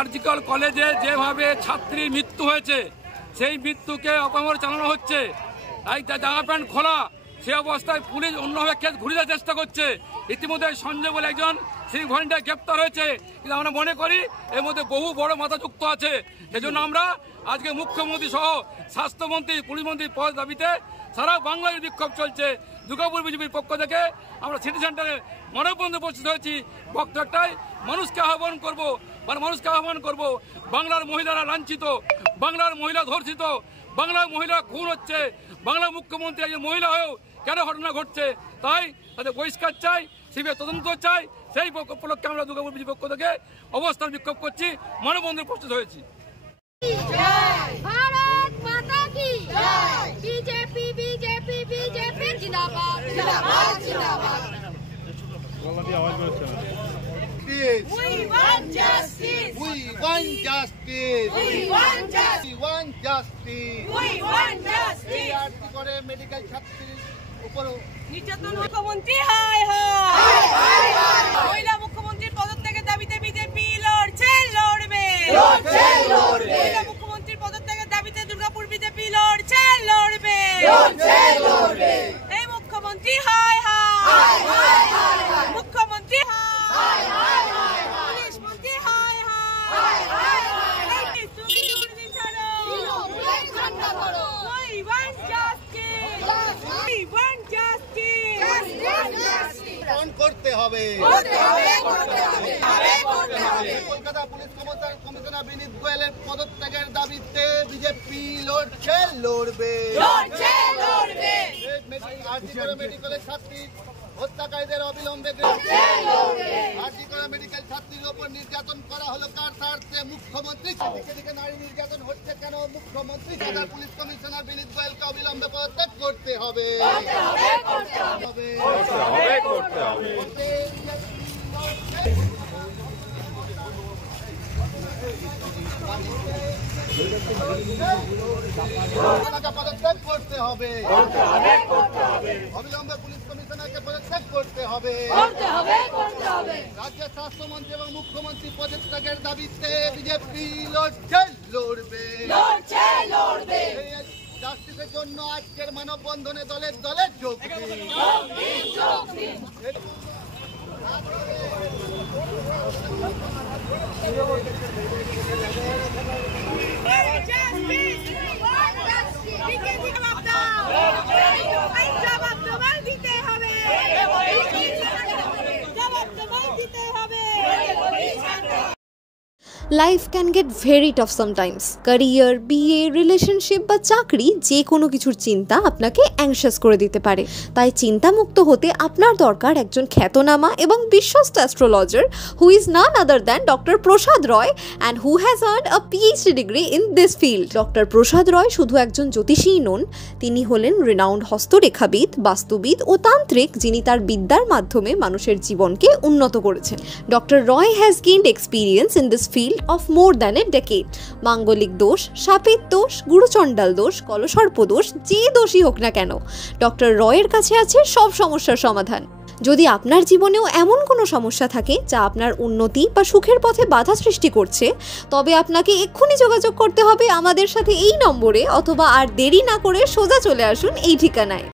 আরজিকর কলেজে যেভাবে ছাত্রীর মৃত্যু হয়েছে সেই মৃত্যুকে অপমান চালানো হচ্ছে। জামা প্যান্ট খোলা সে অবস্থায় পুলিশ অন্যভাবে কেস ঘুরিয়ে চেষ্টা করছে। ইতিমধ্যে সঞ্জয় বলে একজন সেই ভলেন্টিয়ার গ্রেপ্তার হয়েছে, কিন্তু আমরা মনে করি এর মধ্যে বহু বড় মাথা যুক্ত আছে। সেজন্য আমরা আজকে মুখ্যমন্ত্রী সহ স্বাস্থ্যমন্ত্রী পুলিশমন্ত্রীর পদ দাবিতে সারা বাংলার বিক্ষোভ চলছে। দুর্গাপুর বিজেপির পক্ষ থেকে আমরা সিটি সেন্টারে মানববন্ধনে উপস্থিত হয়েছি। বক্তব্যটাই মানুষকে আহ্বান করব, বাংলার মহিলারা লাঞ্ছিত, বাংলার মহিলা ধর্ষিত, বাংলার মহিলা খুন হচ্ছে, বাংলার মুখ্যমন্ত্রী একজন মহিলা হয়েও কেন ঘটনা ঘটছে, তাই তাদের বহিষ্কার চাই, সিবিআই তদন্ত চাই। সেই উপলক্ষে আমরা দুর্গাপুর বিজেপির পক্ষ থেকে অবস্থান বিক্ষোভ করছি, মানববন্ধনে উপস্থিত হয়েছি। We want justice. We want justice. We want justice. We want justice. We want justice. করে মেডিকেল ছাত্রীর উপর নির্যাতন মুখ্যমন্ত্রী হায় হায় মহিলা মুখ্যমন্ত্রীর পদত্যাগের দাবিতে বিজেপি লড়ছে লড়বে মহিলা মুখ্যমন্ত্রীর পদত্যাগের দাবিতে দুর্গাপুর বিজেপি লড়ছে লড়বে এই মুখ্যমন্ত্রী হায় হায় মুখ্যমন্ত্রী হায় পুলিশ মন্ত্রী হায় হায় তুমি দুর্নীতি ছাড়ো We want justice. We want justice. করতে হবে কলকাতা পুলিশ কমিশনার বিনীত গোয়েলের পদত্যাগের দাবিতে বিজেপি লড়ছে লড়বে মেডিকেলের ছাত্রী হত্যাকারীদের অবিলম্বে মেডিকেল ছাত্রীর উপর নির্যাতন করা হলো কার স্বার্থে? মুখ্যমন্ত্রী। দিকে নারী নির্যাতন হচ্ছে কেন? মুখ্যমন্ত্রী তথা পুলিশ কমিশনার বিনীত গোয়েলকে অবিলম্বে পদত্যাগ করতে হবে। পদত্যাগ করতে হবে অবিলম্বে পুলিশ কমিশনারকে পদত্যাগ করতে হবে। রাজ্যের স্বাস্থ্যমন্ত্রী এবং মুখ্যমন্ত্রী পদত্যাগের দাবিতে বিজেপি লড়ছে লড়বে জাস্টিসের জন্য আজকের মানববন্ধনে দলের দলের যোগ দিন। Life can get very tough sometimes. Career, BA, relationship বা চাকরি যে কোনো কিছুর চিন্তা আপনাকে অ্যাংশাস করে দিতে পারে। তাই চিন্তামুক্ত হতে আপনার দরকার একজন খ্যাতনামা এবং বিশ্বস্ত astrologer who is none other than Dr. Prasad Roy and who has earned a PhD degree in this field. Doctor Prasad Roy শুধু একজন জ্যোতিষীই নন, তিনি হলেন রিনাউন্ড হস্তরেখাবিদ, বাস্তুবিদ ও তান্ত্রিক, যিনি তার বিদ্যার মাধ্যমে মানুষের জীবনকে উন্নত করেছেন। Doctor Roy has gained experience in this field of more than a decade. মাঙ্গলিক দোষ, সাপের দোষ, গুরুচণ্ডাল দোষ, কলসর্প দোষ, যে দোষই হোক না কেন, ডক্টর রয়ের কাছে আছে সব সমস্যার সমাধান। যদি আপনার জীবনেও এমন কোনো সমস্যা থাকে যা আপনার উন্নতি বা সুখের পথে বাধা সৃষ্টি করছে, তবে আপনাকে এক্ষুনি যোগাযোগ করতে হবে আমাদের সাথে এই নম্বরে, অথবা আর দেরি না করে সোজা চলে আসুন এই ঠিকানায়।